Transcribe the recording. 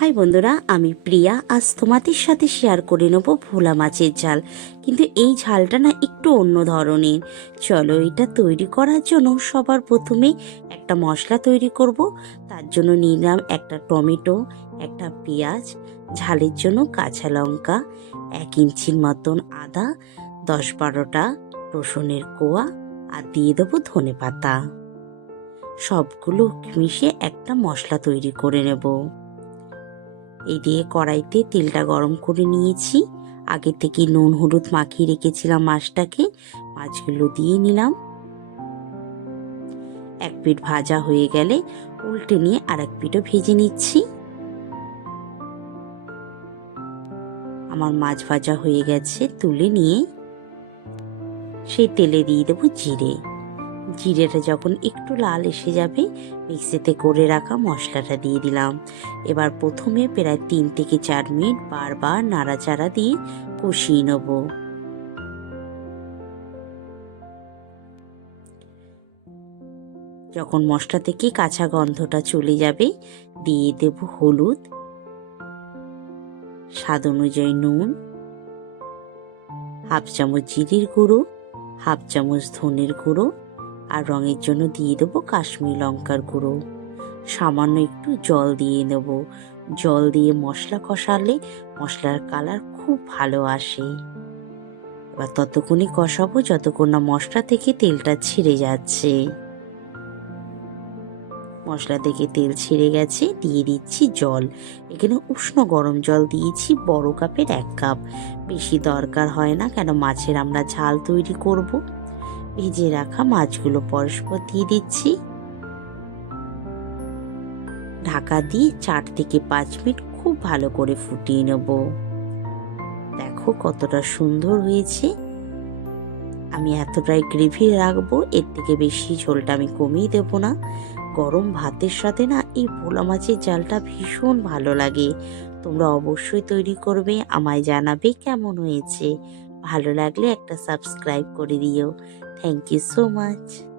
High বন্ধুরা, আমি প্রিয়া। আজ তোমাদের সাথে শেয়ার করে নেব ভোলা মাছের ঝাল। কিন্তু এই ঝালটা না একটু অন্য ধরনের। চলো এটা তৈরি করার জন্য সবার প্রথমে একটা মশলা তৈরি করব। তার জন্য নিলাম একটা টমেটো, একটা পেঁয়াজ, ঝালের জন্য কাঁচা লঙ্কা, এক ইঞ্চির মতন আদা, দশ বারোটা রসুনের কোয়া আর দিয়ে দেবো ধনে পাতা। সবগুলো মিশিয়ে একটা মশলা তৈরি করে নেব। এই দিয়ে কড়াইতে তেলটা গরম করে নিয়েছি। আগে থেকে নুন, হলুদ মাখিয়ে রেখেছিলাম মাছটাকে। মাছগুলো দিয়ে নিলাম। এক পিঠ ভাজা হয়ে গেলে উল্টে নিয়ে আর এক পিঠও ভেজে নিচ্ছি। আমার মাছ ভাজা হয়ে গেছে, তুলে নিয়ে সেই তেলে দিয়ে দেবো জিরে। জিরেটা যখন একটু লাল এসে যাবে, মিক্সিতে করে রাখা মশলাটা দিয়ে দিলাম। এবার প্রথমে প্রায় তিন থেকে চার মিনিট বারবার নাড়াচাড়া দিয়ে কষিয়ে নেব। যখন মশলা থেকে কাঁচা গন্ধটা চলে যাবে, দিয়ে দেব হলুদ, স্বাদ অনুযায়ী নুন, হাফ চামচ জিরির গুঁড়ো, হাফ চামচ ধনের গুঁড়ো আর রঙের জন্য দিয়ে দেবো কাশ্মীর লঙ্কার গুঁড়ো। সামান্য একটু জল দিয়ে নেব। জল দিয়ে মশলা কষালে মশলার কালার খুব ভালো আসে। এবার ততক্ষণই কষাবো যতক্ষণ না মশলা থেকে তেলটা ছিঁড়ে যাচ্ছে। মশলা থেকে তেল ছিঁড়ে গেছে, দিয়ে দিচ্ছি জল। এখানে উষ্ণ গরম জল দিয়েছি, বড় কাপের এক কাপ। বেশি দরকার হয় না কেন মাছের আমরা ঝাল তৈরি করব। ভেজে রাখা মাছগুলো পরস্পর দিয়ে দিচ্ছি। ঢাকা দিয়ে চার থেকে পাঁচ মিনিট খুব ভালো করে ফুটিয়ে নেব। দেখো কতটা সুন্দর হয়েছে। আমি এতটাই গ্রেভি রাখব, এর থেকে বেশি ঝোলটা আমি কমিয়ে দেবো না। গরম ভাতের সাথে না এই ভোলা মাছের জালটা ভীষণ ভালো লাগে। তোমরা অবশ্যই তৈরি করবে, আমায় জানাবে কেমন হয়েছে। ভালো লাগলে একটা সাবস্ক্রাইব করে দিও। Thank you so much